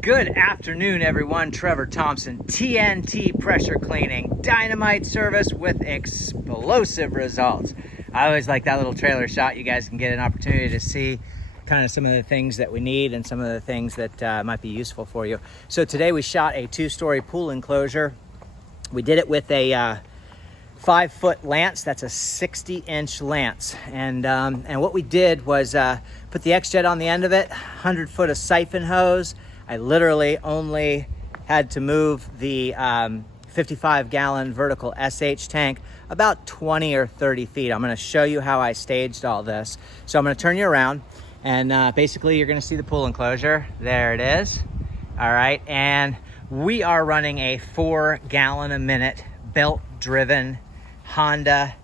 Good afternoon, everyone. Trevor Thompson, TNT pressure cleaning, dynamite service with explosive results. I always like that little trailer shot. You guys can get an opportunity to see kind of some of the things that we need and some of the things that might be useful for you. So today we shot a 2-story pool enclosure. We did it with a 5-foot lance. That's a 60-inch lance. And what we did was put the XJet on the end of it, 100 foot of siphon hose. I literally only had to move the 55-gallon vertical SH tank about 20 or 30 feet. I'm going to show you how I staged all this. So I'm going to turn you around, and basically you're going to see the pool enclosure. There it is. All right, and we are running a 4-gallon a minute belt-driven Honda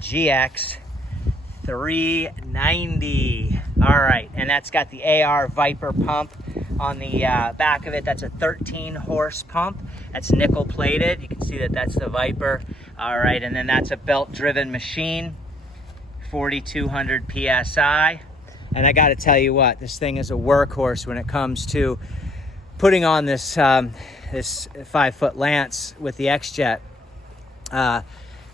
GX 390. All right, and that's got the AR Viper pump on the back of it. That's a 13 horse pump. That's nickel plated. You can see that that's the Viper. All right, and then that's a belt driven machine, 4,200 PSI. And I got to tell you what, this thing is a workhorse when it comes to putting on this this 5-foot lance with the XJet. Let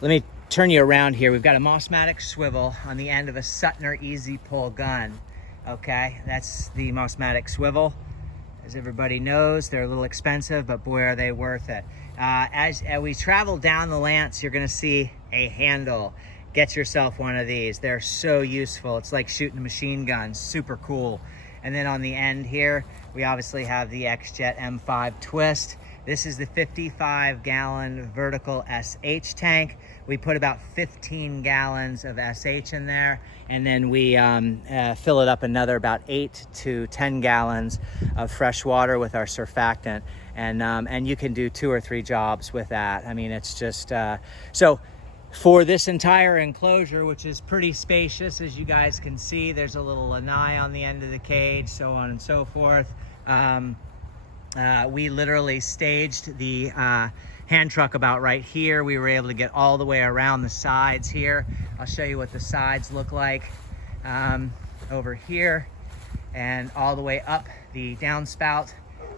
me turn you around here. We've got a Mossmatic swivel on the end of a Suttner Easy Pull gun. Okay, that's the Mossmatic swivel. As everybody knows, they're a little expensive, but boy, are they worth it. As we travel down the lance, you're gonna see a handle. Get yourself one of these. They're so useful. It's like shooting a machine gun, super cool. And then on the end here, we obviously have the XjetM5 twist. This is the 55-gallon vertical SH tank. We put about 15 gallons of SH in there, and then we fill it up another about 8 to 10 gallons of fresh water with our surfactant. And you can do 2 or 3 jobs with that. I mean, it's just, so for this entire enclosure, which is pretty spacious, as you guys can see, there's a little lanai on the end of the cage, so on and so forth. We literally staged the hand truck about right here. We were able to get all the way around the sides here. I'll show you what the sides look like over here, and all the way up the downspout,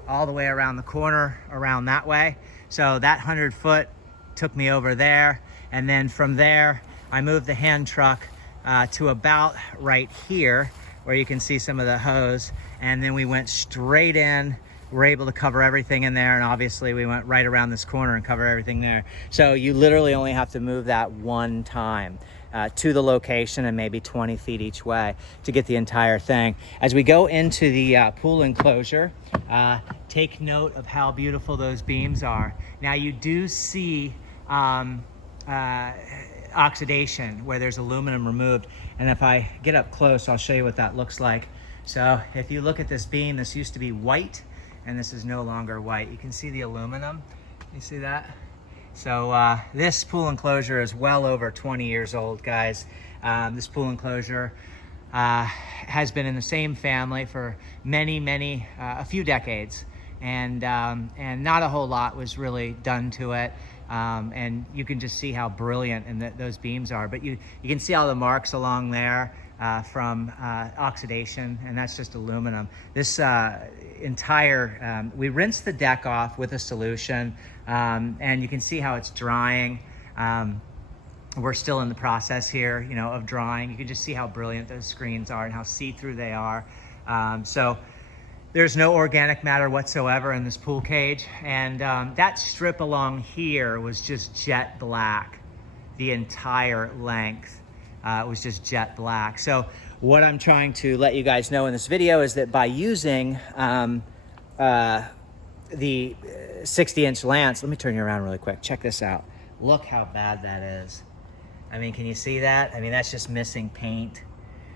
all the way around the corner, around that way. So that 100 foot took me over there, and then from there I moved the hand truck to about right here where you can see some of the hose, and then we went straight in. We're able to cover everything in there, and obviously we went right around this corner and cover everything there. So you literally only have to move that one time to the location, and maybe 20 feet each way to get the entire thing. As we go into the pool enclosure, take note of how beautiful those beams are. Now you do see oxidation where there's aluminum removed, and if I get up close, I'll show you what that looks like. So if you look at this beam, this used to be white, and this is no longer white. You can see the aluminum. You see that? So this pool enclosure is well over 20 years old, guys. This pool enclosure has been in the same family for many, a few decades, and not a whole lot was really done to it. And you can just see how brilliant those beams are. But you can see all the marks along there from oxidation, and that's just aluminum. This entire, we rinsed the deck off with a solution, and you can see how it's drying. We're still in the process here, you know, of drying. You can just see how brilliant those screens are and how see-through they are. So there's no organic matter whatsoever in this pool cage. And that strip along here was just jet black. The entire length was just jet black. So what I'm trying to let you guys know in this video is that by using the 60-inch lance, let me turn you around really quick. Check this out. Look how bad that is. I mean, can you see that? I mean, that's just missing paint.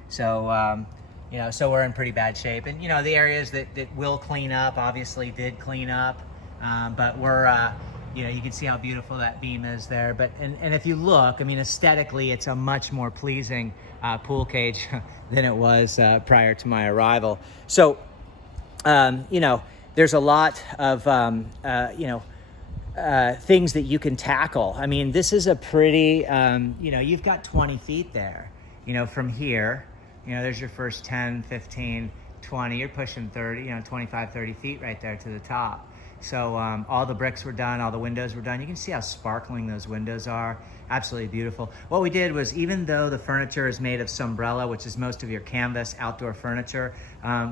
So, you know, so we're in pretty bad shape. And, you know, the areas that will clean up obviously did clean up, but we're, you know, you can see how beautiful that beam is there. But, and if you look, I mean, aesthetically, it's a much more pleasing pool cage than it was prior to my arrival. So, you know, there's a lot of, you know, things that you can tackle. I mean, this is a pretty, you know, you've got 20 feet there, you know, from here, you know, there's your first 10, 15, 20, you're pushing 30, 25, 30 feet right there to the top. So all the bricks were done, all the windows were done. You can see how sparkling those windows are. Absolutely beautiful. What we did was, even though the furniture is made of Sombrella, which is most of your canvas outdoor furniture,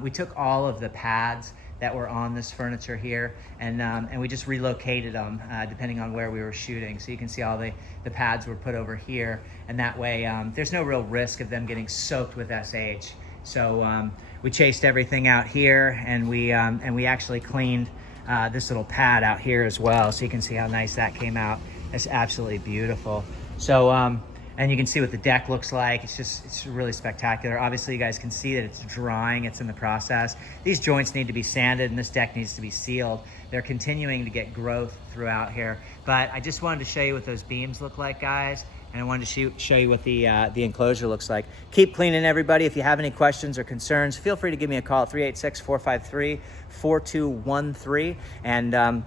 we took all of the pads that were on this furniture here, and we just relocated them depending on where we were shooting. So you can see all the pads were put over here, and that way there's no real risk of them getting soaked with SH. So we chased everything out here, and we actually cleaned this little pad out here as well. So you can see how nice that came out. It's absolutely beautiful. So and you can see what the deck looks like. It's really spectacular. Obviously you guys can see that it's drying, it's in the process. These joints need to be sanded, and this deck needs to be sealed. They're continuing to get growth throughout here. But I just wanted to show you what those beams look like, guys. And I wanted to show you what the enclosure looks like. Keep cleaning, everybody. If you have any questions or concerns, feel free to give me a call at 386-453-4213. And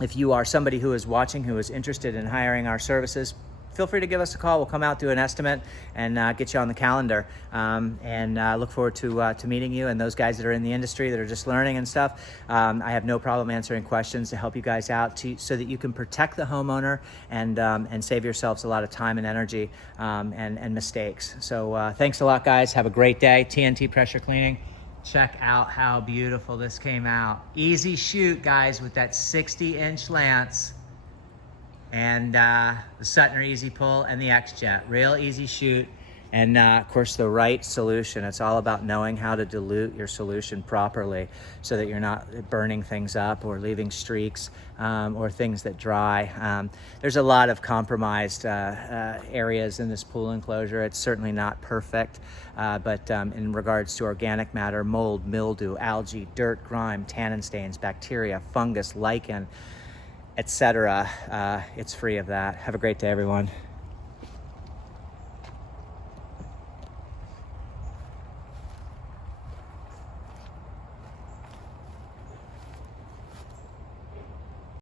if you are somebody who is watching, who is interested in hiring our services, feel free to give us a call. We'll come out, do an estimate, and get you on the calendar. Look forward to meeting you and those guys that are in the industry that are just learning and stuff. I have no problem answering questions to help you guys out so that you can protect the homeowner and save yourselves a lot of time and energy and mistakes. So thanks a lot, guys. Have a great day. TNT Pressure Cleaning. Check out how beautiful this came out. Easy shoot, guys, with that 60-inch lance. And the Suttner Easy Pull and the XJet. Real easy shoot. And of course, the right solution. It's all about knowing how to dilute your solution properly so that you're not burning things up or leaving streaks or things that dry. There's a lot of compromised areas in this pool enclosure. It's certainly not perfect, but in regards to organic matter, mold, mildew, algae, dirt, grime, tannin stains, bacteria, fungus, lichen, etc., it's free of that. Have a great day, everyone.